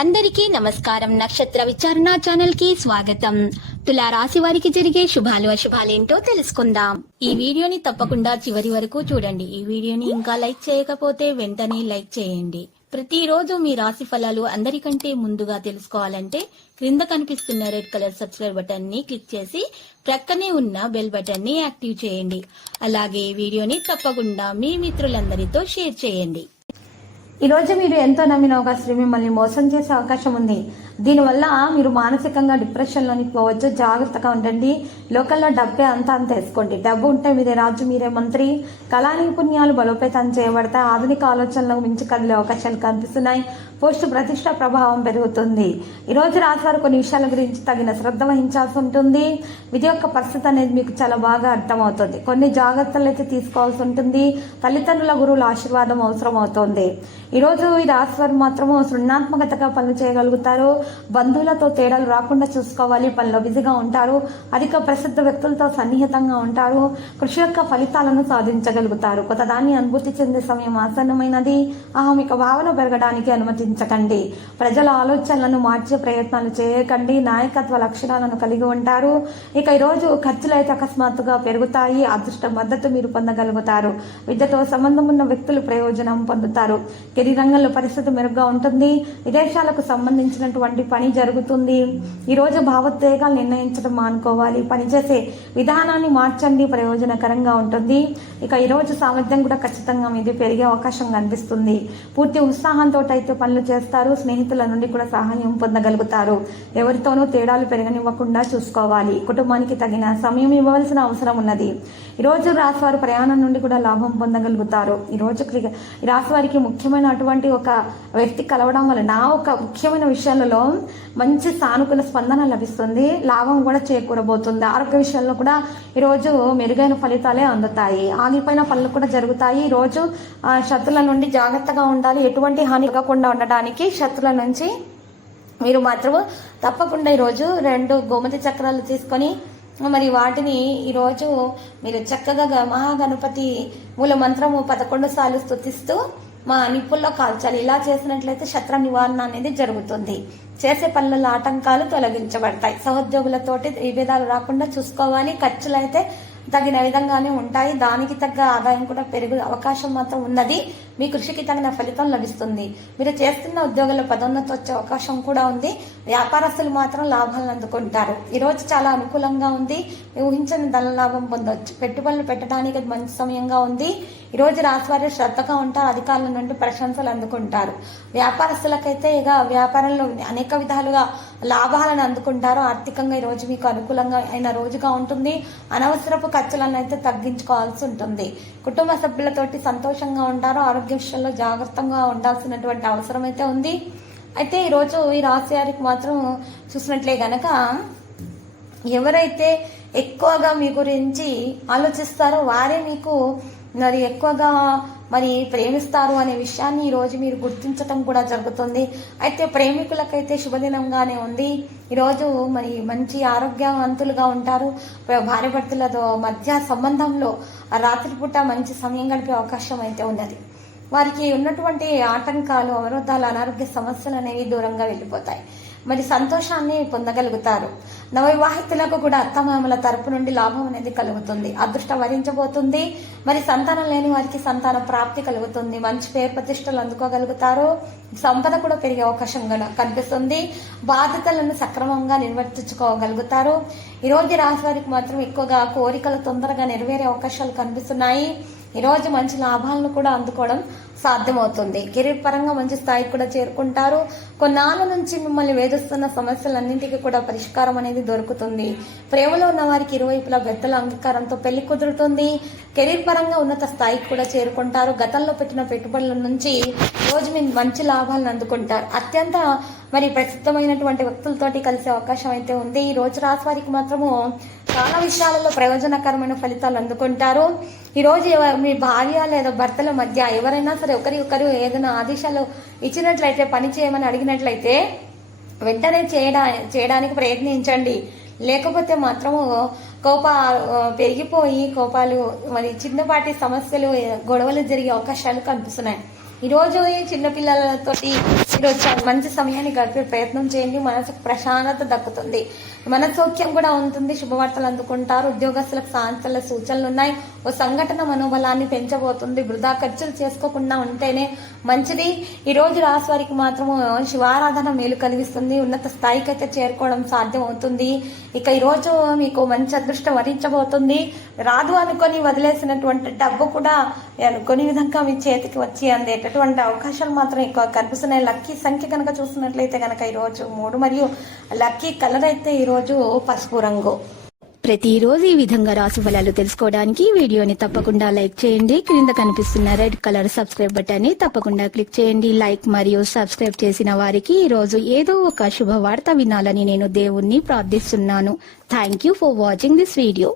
అందరికీ నమస్కారం. నక్షత్ర విచారణ ఛానల్ కి స్వాగతం. తులా రాశి వారికి జరిగే శుభాలు అశుభాలేంటో తెలుసుకుందాం. ఈ వీడియోని తప్పకుండా చివరి వరకు చూడండి. ఈ వీడియోని ఇంకా లైక్ చేయకపోతే వెంటనే లైక్ చేయండి. ప్రతిరోజు మీ రాశి ఫలాలు అందరికంటే ముందుగా తెలుసుకోవాలంటే క్రింద కనిపిస్తున్న రెడ్ కలర్ సబ్స్క్రైబ్ బటన్ ని క్లిక్ చేసి ప్రక్కనే ఉన్న బెల్ బటన్ ని యాక్టివ్ చేయండి. అలాగే వీడియోని తప్పకుండా మీ మిత్రులందరితో షేర్ చేయండి. ఈరోజు మీరు ఎంతో నమ్మిన ఒక స్త్రీ మిమ్మల్ని మోసం చేసే అవకాశం ఉంది. దీనివల్ల మీరు మానసికంగా డిప్రెషన్లోనికి పోవచ్చు. జాగ్రత్తగా ఉండండి. లోకల్లో డబ్బే అంతా వేసుకోండి. డబ్బు ఉంటే మీరే రాజు, మీరే మంత్రి. కళా నైపుణ్యాలు బలోపేతం చేయబడతాయి. ఆధునిక ఆలోచనలకు మించి కదిలే అవకాశాలు కనిపిస్తున్నాయి. పోస్ట్ ప్రతిష్ట ప్రభావం పెరుగుతుంది. ఈరోజు రాశివారు కొన్ని విషయాల గురించి తగిన శ్రద్ధ వహించాల్సి ఉంటుంది. విధి యొక్క పరిస్థితి అనేది మీకు చాలా బాగా అర్థమవుతుంది. కొన్ని జాగ్రత్తలు అయితే తీసుకోవాల్సి ఉంటుంది. తల్లిదండ్రుల గురువుల ఆశీర్వాదం అవసరం అవుతుంది. ఈరోజు ఈ రాశివారు మాత్రము సృజనాత్మకతగా పనులు చేయగలుగుతారు. బంధువులతో తేడాలు రాకుండా చూసుకోవాలి. పనిలో బిజీగా ఉంటారు. అధిక ప్రసిద్ధ వ్యక్తులతో సన్నిహితంగా ఉంటారు. కృషి యొక్క ఫలితాలను సాధించగలుగుతారు. కొత్త దాన్ని అనుభూతి చెందే సమయం ఆసన్నమైనది. అహమిక భావన పెరగడానికి అనుమతించకండి. ప్రజల ఆలోచనలను మార్చే ప్రయత్నాలు చేయకండి. నాయకత్వ లక్షణాలను కలిగి ఉంటారు. ఇక ఈరోజు ఖర్చులు అయితే అకస్మాత్తుగా పెరుగుతాయి. అదృష్ట మద్దతు మీరు పొందగలుగుతారు. విద్యతో సంబంధం ఉన్న వ్యక్తులు ప్రయోజనం పొందుతారు. కెరీర్ రంగంలో పరిస్థితి మెరుగ్గా ఉంటుంది. విదేశాలకు సంబంధించినటువంటి పని జరుగుతుంది. ఈరోజు భావోద్వేగాలు నిర్ణయించడం మానుకోవాలి. పనిచేసే విధానాన్ని మార్చండి. ప్రయోజనకరంగా ఉంటుంది. ఇక ఈరోజు సామర్థ్యం కూడా ఖచ్చితంగా మీది పెరిగే అవకాశం కనిపిస్తుంది. పూర్తి ఉత్సాహంతో అయితే పనులు చేస్తారు. స్నేహితుల నుండి కూడా సహాయం పొందగలుగుతారు. ఎవరితోనూ తేడాలు పెరగనివ్వకుండా చూసుకోవాలి. కుటుంబానికి తగిన సమయం ఇవ్వవలసిన అవసరం ఉన్నది. ఈరోజు రాశివారు ప్రయాణం నుండి కూడా లాభం పొందగలుగుతారు. ఈరోజు ఈ రాశి వారికి ముఖ్యమైనటువంటి ఒక వ్యక్తి కలవడం వలన ఒక ముఖ్యమైన విషయాలలో మంచి సానుకూల స్పందన లభిస్తుంది. లాభం కూడా చేకూరబోతుంది. ఆరోగ్య విషయంలో కూడా ఈరోజు మెరుగైన ఫలితాలే అందుతాయి. ఆగిపోయిన పనులు కూడా జరుగుతాయి. ఈరోజు శత్రుల నుండి జాగ్రత్తగా ఉండాలి. ఎటువంటి హాని కలగకుండా ఉండడానికి శత్రుల నుంచి మీరు మాత్రము తప్పకుండా ఈరోజు 2 గోమతి చక్రాలు తీసుకొని మరి వాటిని ఈరోజు మీరు చక్కగా మహాగణపతి మూల మంత్రము 11 సార్లు స్తుతిస్తూ మా నిప్పుల్లో కాల్చాలి. ఇలా చేసినట్లయితే శత్రు నివారణ అనేది జరుగుతుంది. చేసే పనులలో ఆటంకాలు తొలగించబడతాయి. సహోద్యోగులతోటి విభేదాలు రాకుండా చూసుకోవాలి. ఖర్చులు అయితే తగిన విధంగానే ఉంటాయి. దానికి తగ్గ ఆదాయం కూడా పెరుగు అవకాశం మాత్రం ఉన్నది. మీ కృషికి తగిన ఫలితం లభిస్తుంది. మీరు చేస్తున్న ఉద్యోగాల్లో పదోన్నతి వచ్చే అవకాశం కూడా ఉంది. వ్యాపారస్తులు మాత్రం లాభాలను అందుకుంటారు. ఈరోజు చాలా అనుకూలంగా ఉంది. ఊహించని ధన లాభం పొందవచ్చు. పెట్టుబడులు పెట్టడానికి మంచి సమయంగా ఉంది. ఈరోజు రాశివారు శ్రద్ధగా ఉంటారు. అధికారుల నుండి ప్రశంసలు అందుకుంటారు. వ్యాపారస్తులకైతే ఇక వ్యాపారంలో అనేక విధాలుగా లాభాలను అందుకుంటారు. ఆర్థికంగా ఈరోజు మీకు అనుకూలంగా అయిన రోజుగా ఉంటుంది. అనవసరపు ఖర్చులను అయితే తగ్గించుకోవాల్సి ఉంటుంది. కుటుంబ సభ్యులతోటి సంతోషంగా ఉంటారు. ఆరోగ్య విషయంలో జాగ్రత్తగా ఉండాల్సినటువంటి అవసరం అయితే ఉంది. అయితే ఈరోజు ఈ రాశి వారికి మాత్రం చూసినట్లే గనక ఎవరైతే ఎక్కువగా మీ గురించి ఆలోచిస్తారో వారే మీకు మరి ఎక్కువగా మరి ప్రేమిస్తారు అనే విషయాన్ని ఈరోజు మీరు గుర్తించటం కూడా జరుగుతుంది. అయితే ప్రేమికులకైతే శుభదినంగానే ఉంది. ఈరోజు మరి మంచి ఆరోగ్యవంతులుగా ఉంటారు. భార్యాభర్తలతో మధ్య సంబంధంలో రాత్రిపూట మంచి సమయం గడిపే అవకాశం అయితే ఉన్నది. వారికి ఉన్నటువంటి ఆటంకాలు, అవరోధాలు, అనారోగ్య సమస్యలు అనేవి దూరంగా వెళ్ళిపోతాయి. మరి సంతోషాన్ని పొందగలుగుతారు. నవవివాహితులకు కూడా అత్తమామల తరపు నుండి లాభం అనేది కలుగుతుంది. అదృష్టం వరించబోతుంది. మరి సంతానం లేని వారికి సంతాన ప్రాప్తి కలుగుతుంది. మంచి పేరు ప్రతిష్టలు అందుకోగలుగుతారు. సంపద కూడా పెరిగే అవకాశం కనిపిస్తుంది. బాధ్యతలను సక్రమంగా నిర్వర్తించుకోగలుగుతారు. ఈరోజు రాశి వారికి మాత్రం ఎక్కువగా కోరికలు తొందరగా నెరవేరే అవకాశాలు కనిపిస్తున్నాయి. ఈరోజు మంచి లాభాలను కూడా అందుకోవడం సాధ్యమవుతుంది. కెరీర్ పరంగా మంచి స్థాయికి కూడా చేరుకుంటారు. కొన్నాళ్ళ నుంచి మిమ్మల్ని వేధిస్తున్న సమస్యలన్నింటికీ కూడా పరిష్కారం అనేది దొరుకుతుంది. ప్రేమలో ఉన్న వారికి ఇరువైపులా పెద్దల అంగీకారంతో పెళ్లి కుదురుతుంది. కెరీర్ పరంగా ఉన్నత స్థాయికి కూడా చేరుకుంటారు. గతంలో పెట్టిన పెట్టుబడుల నుంచి రోజు మీరు మంచి లాభాలను అందుకుంటారు. అత్యంత మరి ప్రసిద్ధమైనటువంటి వ్యక్తులతోటి కలిసే అవకాశం అయితే ఉంది. ఈ రోజు రాశి వారికి మాత్రము చాలా విషయాలలో ప్రయోజనకరమైన ఫలితాలు అందుకుంటారు. ఈరోజు మీ భార్య లేదా భర్తల మధ్య ఎవరైనా సరే ఒకరు ఏదైనా ఆదేశాలు ఇచ్చినట్లయితే, పని చేయమని అడిగినట్లయితే వెంటనే చేయడానికి ప్రయత్నించండి. లేకపోతే మాత్రము పెరిగిపోయి కోపాలు మరి చిన్నపాటి సమస్యలు, గొడవలు జరిగే అవకాశాలు కనిపిస్తున్నాయి. ఈరోజు చిన్నపిల్లలతోటి ఈరోజు చాలా మంచి సమయాన్ని గడిపే ప్రయత్నం చేయండి. మనసుకు ప్రశాంతత దక్కుతుంది, మనసౌఖ్యం కూడా ఉంటుంది. శుభవార్తలు అందుకుంటారు. ఉద్యోగస్తులకు సాంతల సూచనలు ఉన్నాయి. ఓ సంఘటన మనోబలాన్ని పెంచబోతుంది. వృధా ఖర్చులు చేసుకోకుండా ఉంటేనే మంచిది. ఈ రోజు రాశి వారికి మాత్రము శివారాధన మేలు కలిగిస్తుంది. ఉన్నత స్థాయికి అయితే చేరుకోవడం సాధ్యం అవుతుంది. ఇక ఈ రోజు మీకు మంచి అదృష్టం వరించబోతుంది. రాదు అనుకొని వదిలేసినటువంటి డబ్బు కూడా అనుకోని విధంగా మీ చేతికి వచ్చి అందేటటువంటి అవకాశాలు మాత్రం ఎక్కువ కనిపిస్తున్నాయి. లక్కీ సంఖ్య కనుక చూసినట్లయితే కనుక ఈరోజు 3 మరియు లక్కీ కలర్ అయితే ఈరోజు పసుపు రంగు. ప్రతిరోజు ఈ విధంగా రాశి ఫలాలు తెలుసుకోవడానికి వీడియోని తప్పకుండా లైక్ చేయండి. క్రింద కనిపిస్తున్న రెడ్ కలర్ సబ్స్క్రైబ్ బటన్ ని తప్పకుండా క్లిక్ చేయండి. లైక్ మరియు సబ్స్క్రైబ్ చేసిన వారికి ఈ రోజు ఏదో ఒక శుభవార్త వినాలని నేను దేవుణ్ణి ప్రార్థిస్తున్నాను. Thank you for watching this video.